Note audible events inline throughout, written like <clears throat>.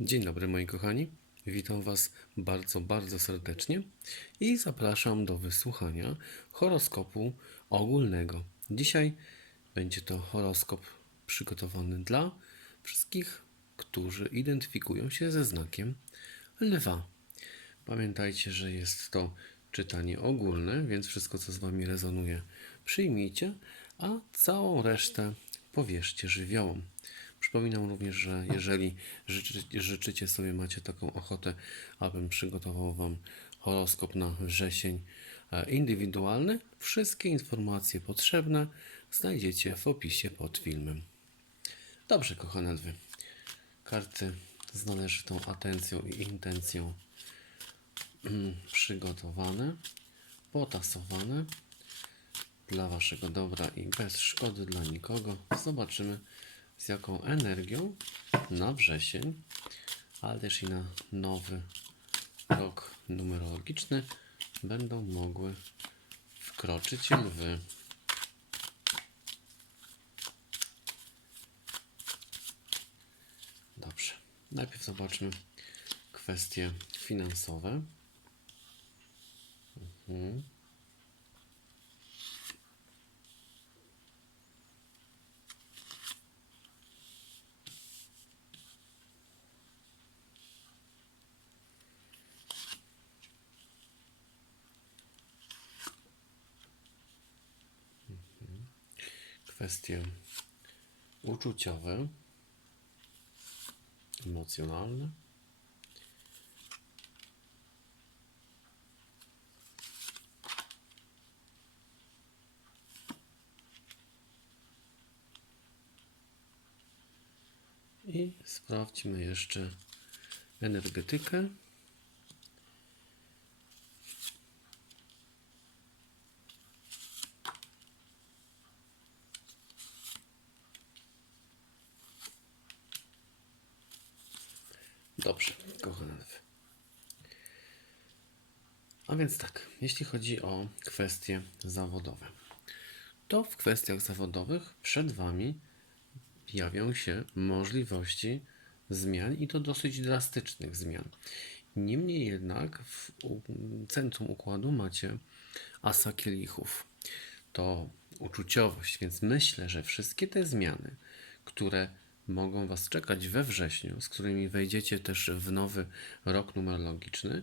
Dzień dobry moi kochani. Witam Was bardzo, bardzo serdecznie i zapraszam do wysłuchania horoskopu ogólnego. Dzisiaj będzie to horoskop przygotowany dla wszystkich, którzy identyfikują się ze znakiem lwa. Pamiętajcie, że jest to czytanie ogólne, więc wszystko, co z Wami rezonuje, przyjmijcie, a całą resztę powierzcie żywiołom. Przypominam również, że jeżeli życzy, życzycie sobie, macie taką ochotę, abym przygotował Wam horoskop na wrzesień e, indywidualny, wszystkie informacje potrzebne znajdziecie w opisie pod filmem. Dobrze, kochane lwy. Karty z należytą atencją i intencją mm, przygotowane, potasowane dla Waszego dobra i bez szkody dla nikogo. Zobaczymy z jaką energią na wrzesień, ale też i na nowy rok numerologiczny będą mogły wkroczyć lwy. Dobrze. Najpierw zobaczmy kwestie finansowe. Mhm. Kwestie uczuciowe, emocjonalne. I sprawdźmy jeszcze energetykę. Dobrze, kochane. A więc tak, jeśli chodzi o kwestie zawodowe, to w kwestiach zawodowych przed Wami jawią się możliwości zmian i to dosyć drastycznych zmian. Niemniej jednak w centrum układu macie asa kielichów. To uczuciowość, więc myślę, że wszystkie te zmiany, które mogą Was czekać we wrześniu, z którymi wejdziecie też w nowy rok numerologiczny,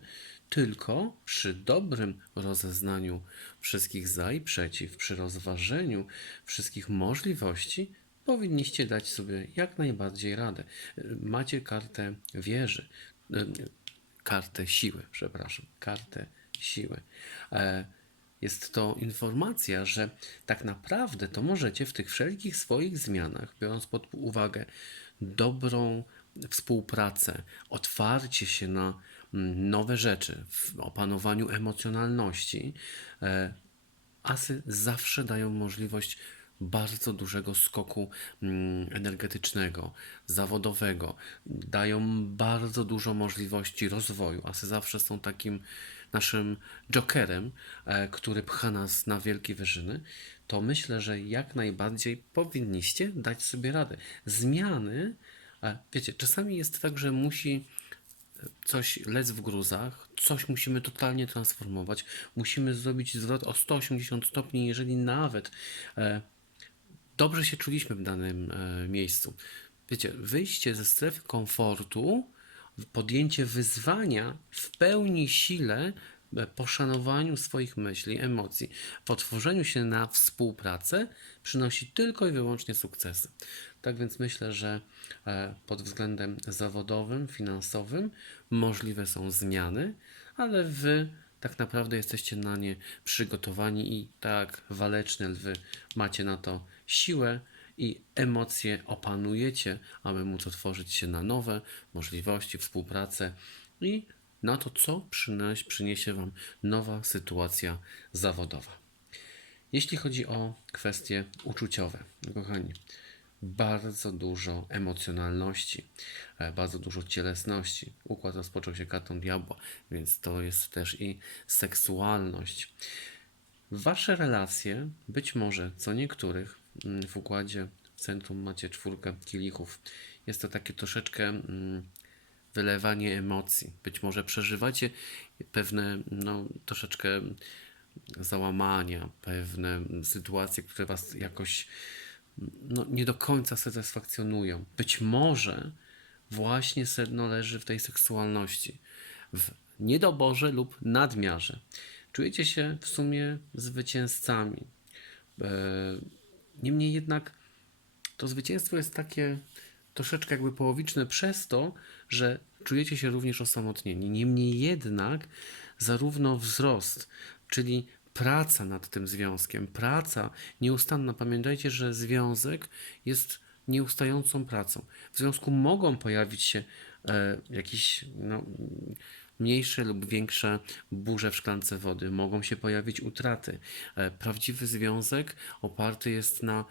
tylko przy dobrym rozeznaniu wszystkich za i przeciw, przy rozważeniu wszystkich możliwości, powinniście dać sobie jak najbardziej radę. Macie kartę wieży, e, kartę siły, przepraszam, kartę siły. E, Jest to informacja, że tak naprawdę to możecie w tych wszelkich swoich zmianach, biorąc pod uwagę dobrą współpracę, otwarcie się na mm, nowe rzeczy, w opanowaniu emocjonalności, e, asy zawsze dają możliwość bardzo dużego skoku mm, energetycznego, zawodowego. Dają bardzo dużo możliwości rozwoju. Asy zawsze są takim naszym jokerem, e, który pcha nas na wielkie wyżyny. To myślę, że jak najbardziej powinniście dać sobie radę. Zmiany, e, wiecie, czasami jest tak, że musi coś lec w gruzach, coś musimy totalnie transformować, musimy zrobić zwrot o 180 stopni, jeżeli nawet e, dobrze się czuliśmy w danym e, miejscu. Wiecie, wyjście ze strefy komfortu, podjęcie wyzwania w pełni sile, e, poszanowaniu swoich myśli, emocji, w otworzeniu się na współpracę przynosi tylko i wyłącznie sukcesy. Tak więc myślę, że e, pod względem zawodowym, finansowym możliwe są zmiany, ale wy tak naprawdę jesteście na nie przygotowani i tak waleczne lwy macie na to siłę i emocje opanujecie, aby móc otworzyć się na nowe możliwości, współpracę i na to, co przyniesie, przyniesie Wam nowa sytuacja zawodowa. Jeśli chodzi o kwestie uczuciowe, kochani, bardzo dużo emocjonalności, e, bardzo dużo cielesności. Układ rozpoczął się kartą diabła, więc to jest też i seksualność. Wasze relacje, być może co niektórych mm, w układzie w centrum macie czwórkę kielichów. Jest to takie troszeczkę mm, wylewanie emocji. Być może przeżywacie pewne, no, troszeczkę załamania, pewne sytuacje, które was jakoś no, nie do końca satysfakcjonują. Być może właśnie sedno leży w tej seksualności, w niedoborze lub nadmiarze. Czujecie się w sumie zwycięzcami. E, Niemniej jednak to zwycięstwo jest takie troszeczkę jakby połowiczne przez to, że czujecie się również osamotnieni. Niemniej jednak zarówno wzrost, czyli praca nad tym związkiem, praca nieustanna. Pamiętajcie, że związek jest nieustającą pracą. W związku mogą pojawić się e, jakieś no, mniejsze lub większe burze w szklance wody, mogą się pojawić utraty. E, Prawdziwy związek oparty jest na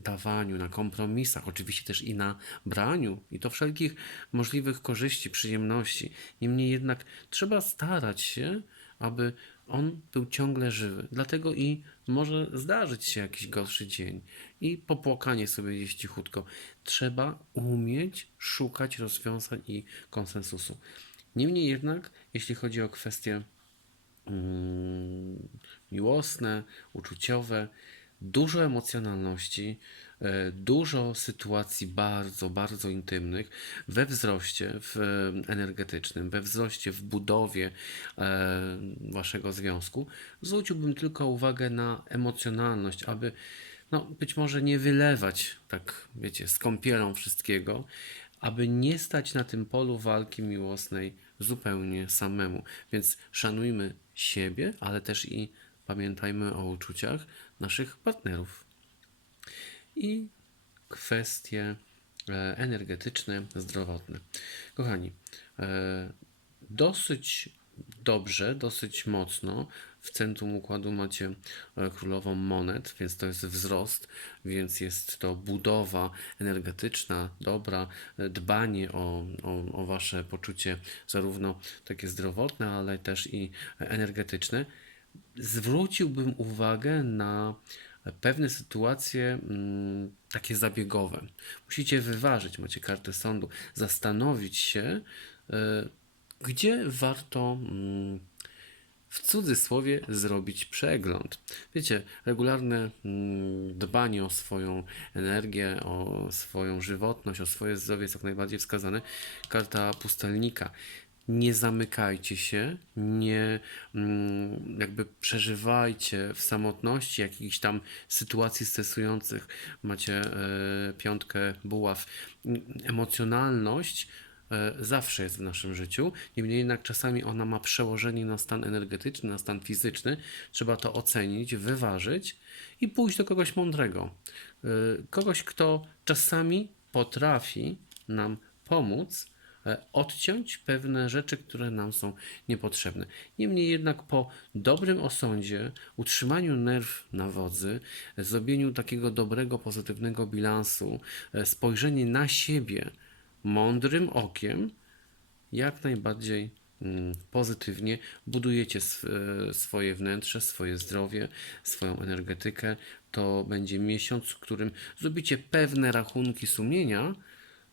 dawaniu, na kompromisach, oczywiście też i na braniu, i to wszelkich możliwych korzyści, przyjemności. Niemniej jednak trzeba starać się, aby on był ciągle żywy. Dlatego i może zdarzyć się jakiś gorszy dzień i popłakanie sobie gdzieś cichutko. Trzeba umieć szukać rozwiązań i konsensusu. Niemniej jednak, jeśli chodzi o kwestie mm, miłosne, uczuciowe, dużo emocjonalności, e, dużo sytuacji bardzo, bardzo intymnych we wzroście w e, energetycznym, we wzroście w budowie e, waszego związku. Zwróciłbym tylko uwagę na emocjonalność, aby no, być może nie wylewać, tak wiecie, z kąpielą wszystkiego, aby nie stać na tym polu walki miłosnej zupełnie samemu. Więc szanujmy siebie, ale też i pamiętajmy o uczuciach naszych partnerów. I kwestie e, energetyczne, zdrowotne. Kochani, e, dosyć dobrze, dosyć mocno. W centrum układu macie e, królową monet, więc to jest wzrost, więc jest to budowa energetyczna, dobra, dbanie o, o, o wasze poczucie zarówno takie zdrowotne, ale też i energetyczne. Zwróciłbym uwagę na pewne sytuacje mm, takie zabiegowe. Musicie wyważyć, macie kartę sądu, zastanowić się, e, gdzie warto mm, w cudzysłowie zrobić przegląd. Wiecie, regularne mm, dbanie o swoją energię, o swoją żywotność, o swoje zdrowie jest jak najbardziej wskazane. Karta pustelnika. Nie zamykajcie się, nie mm, jakby przeżywajcie w samotności jakichś tam sytuacji stresujących. Macie e, piątkę buław. Emocjonalność e, zawsze jest w naszym życiu. Niemniej jednak czasami ona ma przełożenie na stan energetyczny, na stan fizyczny. Trzeba to ocenić, wyważyć i pójść do kogoś mądrego. E, Kogoś, kto czasami potrafi nam pomóc odciąć pewne rzeczy, które nam są niepotrzebne. Niemniej jednak po dobrym osądzie, utrzymaniu nerw na wodzy, e, zrobieniu takiego dobrego, pozytywnego bilansu, e, spojrzenie na siebie mądrym okiem, jak najbardziej mm, pozytywnie budujecie e, swoje wnętrze, swoje zdrowie, swoją energetykę. To będzie miesiąc, w którym zrobicie pewne rachunki sumienia,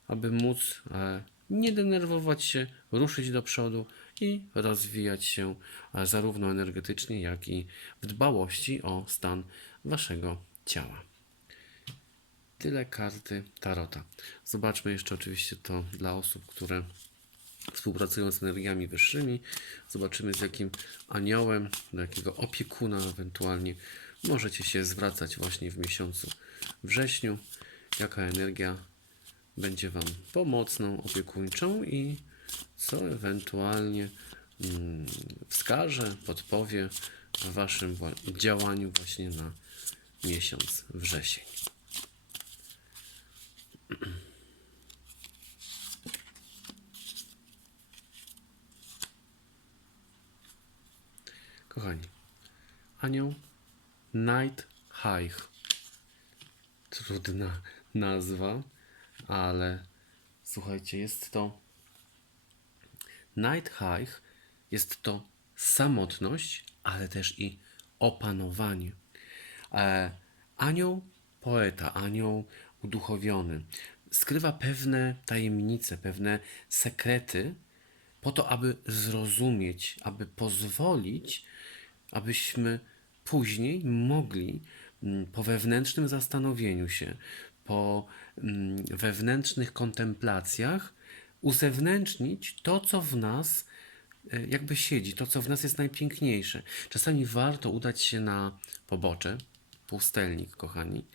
aby móc e, nie denerwować się, ruszyć do przodu i rozwijać się zarówno energetycznie, jak i w dbałości o stan waszego ciała. Tyle karty Tarota. Zobaczmy jeszcze oczywiście to dla osób, które współpracują z energiami wyższymi. Zobaczymy z jakim aniołem, do jakiego opiekuna ewentualnie możecie się zwracać właśnie w miesiącu wrześniu. Jaka energia będzie Wam pomocną, opiekuńczą i co ewentualnie mm, wskaże, podpowie w Waszym działaniu właśnie na miesiąc wrzesień. <clears throat> Kochani, anioł Night High. Trudna nazwa, ale słuchajcie, jest to Night High jest to samotność, ale też i opanowanie. E, anioł poeta, anioł uduchowiony. skrywa pewne tajemnice, pewne sekrety, po to, aby zrozumieć, aby pozwolić, abyśmy później mogli mm, po wewnętrznym zastanowieniu się, po wewnętrznych kontemplacjach uzewnętrznić to, co w nas e, jakby siedzi, to, co w nas jest najpiękniejsze. Czasami warto udać się na pobocze, pustelnik, kochani.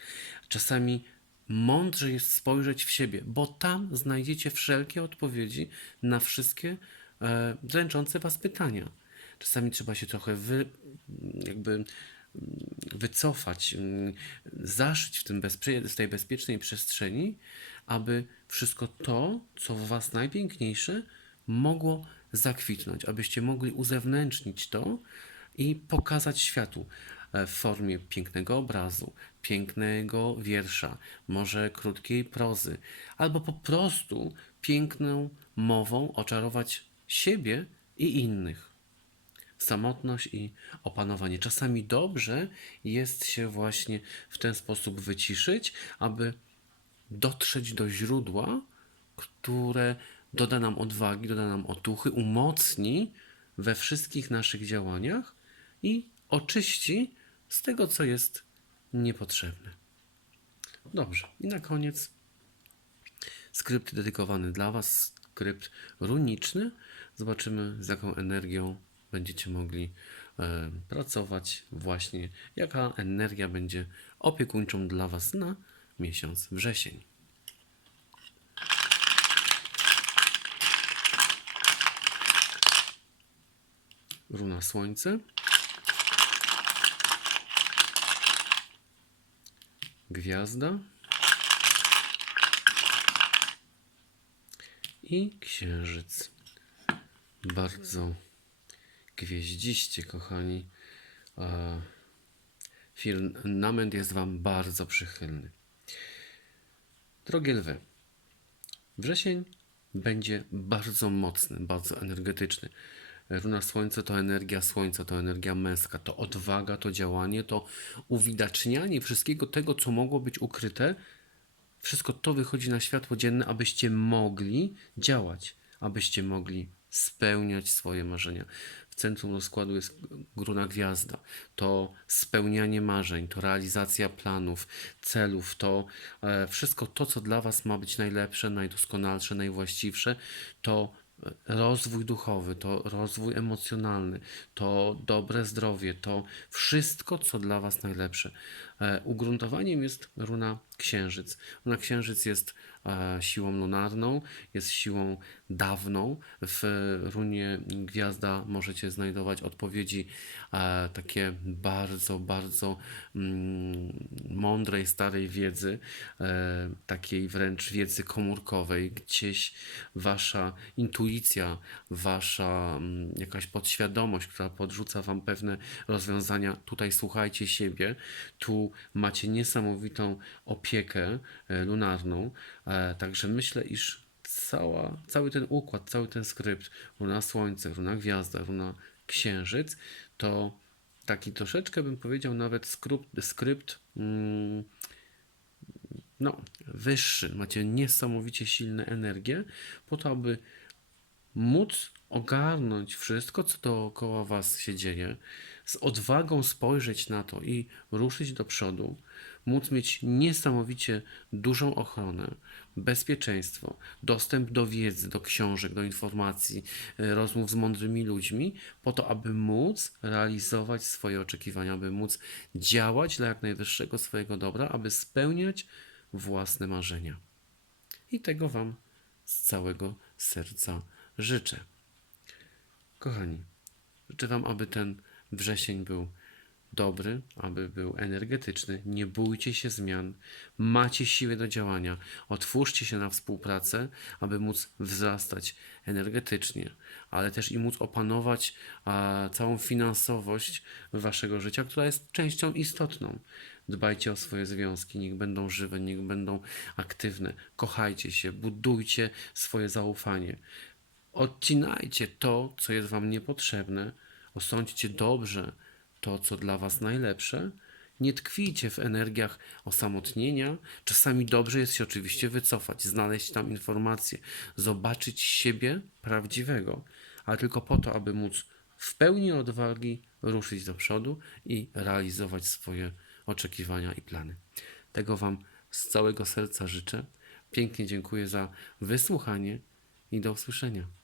Czasami mądrze jest spojrzeć w siebie, bo tam znajdziecie wszelkie odpowiedzi na wszystkie e, dręczące was pytania. Czasami trzeba się trochę wy, jakby mm, wycofać, mm, zaszyć w, tym bezpie- w tej bezpiecznej przestrzeni, aby wszystko to, co w was najpiękniejsze, mogło zakwitnąć, abyście mogli uzewnętrznić to i pokazać światu e, w formie pięknego obrazu, pięknego wiersza, może krótkiej prozy, albo po prostu piękną mową oczarować siebie i innych samotność i opanowanie. Czasami dobrze jest się właśnie w ten sposób wyciszyć, aby dotrzeć do źródła, które doda nam odwagi, doda nam otuchy, umocni we wszystkich naszych działaniach i oczyści z tego, co jest niepotrzebne. Dobrze. I na koniec skrypt dedykowany dla Was, skrypt runiczny. Zobaczymy, z jaką energią będziecie mogli e, pracować, właśnie jaka energia będzie opiekuńczą dla Was na miesiąc wrzesień. Runa Słońce. Gwiazda. I księżyc. Bardzo gwieździście, kochani. Firmament jest Wam bardzo przychylny. Drogie lwy, wrzesień będzie bardzo mocny, bardzo energetyczny. Runa Słońca to energia Słońca, to energia męska, to odwaga, to działanie, to uwidacznianie wszystkiego tego, co mogło być ukryte. Wszystko to wychodzi na światło dzienne, abyście mogli działać, abyście mogli spełniać swoje marzenia. Centrum rozkładu jest gruna gwiazda. To spełnianie marzeń, to realizacja planów, celów, to e, wszystko to, co dla Was ma być najlepsze, najdoskonalsze, najwłaściwsze, to rozwój duchowy, to rozwój emocjonalny, to dobre zdrowie, to wszystko, co dla Was najlepsze. E, Ugruntowaniem jest runa księżyc. Runa księżyc jest e, siłą lunarną, jest siłą dawną. W runie gwiazda możecie znajdować odpowiedzi e, takie bardzo, bardzo mm, mądrej, starej wiedzy, takiej wręcz wiedzy komórkowej. Gdzieś wasza intuicja, wasza mm, jakaś podświadomość, która podrzuca wam pewne rozwiązania. Tutaj słuchajcie siebie, tu macie niesamowitą opiekę e, lunarną. E, Także myślę, iż cała, cały ten układ, cały ten skrypt, runa słońce, runa gwiazda, runa księżyc, to taki troszeczkę bym powiedział nawet skrypt, skrypt mm, no, wyższy. Macie niesamowicie silne energie po to, aby móc ogarnąć wszystko, co dookoła Was się dzieje, z odwagą spojrzeć na to i ruszyć do przodu, móc mieć niesamowicie dużą ochronę, bezpieczeństwo, dostęp do wiedzy, do książek, do informacji, e, rozmów z mądrymi ludźmi, po to, aby móc realizować swoje oczekiwania, aby móc działać dla jak najwyższego swojego dobra, aby spełniać własne marzenia. I tego Wam z całego serca życzę. Kochani, życzę Wam, aby ten wrzesień był dobry, aby był energetyczny. Nie bójcie się zmian. Macie siłę do działania. Otwórzcie się na współpracę, aby móc wzrastać energetycznie, ale też i móc opanować a, całą finansowość waszego życia, która jest częścią istotną. Dbajcie o swoje związki, niech będą żywe, niech będą aktywne. Kochajcie się, budujcie swoje zaufanie. Odcinajcie to, co jest Wam niepotrzebne. Osądźcie dobrze to, co dla Was najlepsze Nie tkwijcie w energiach osamotnienia. Czasami dobrze jest się oczywiście wycofać, znaleźć tam informacje, zobaczyć siebie prawdziwego, ale tylko po to, aby móc w pełni odwagi ruszyć do przodu i realizować swoje oczekiwania i plany. Tego Wam z całego serca życzę. Pięknie dziękuję za wysłuchanie i do usłyszenia.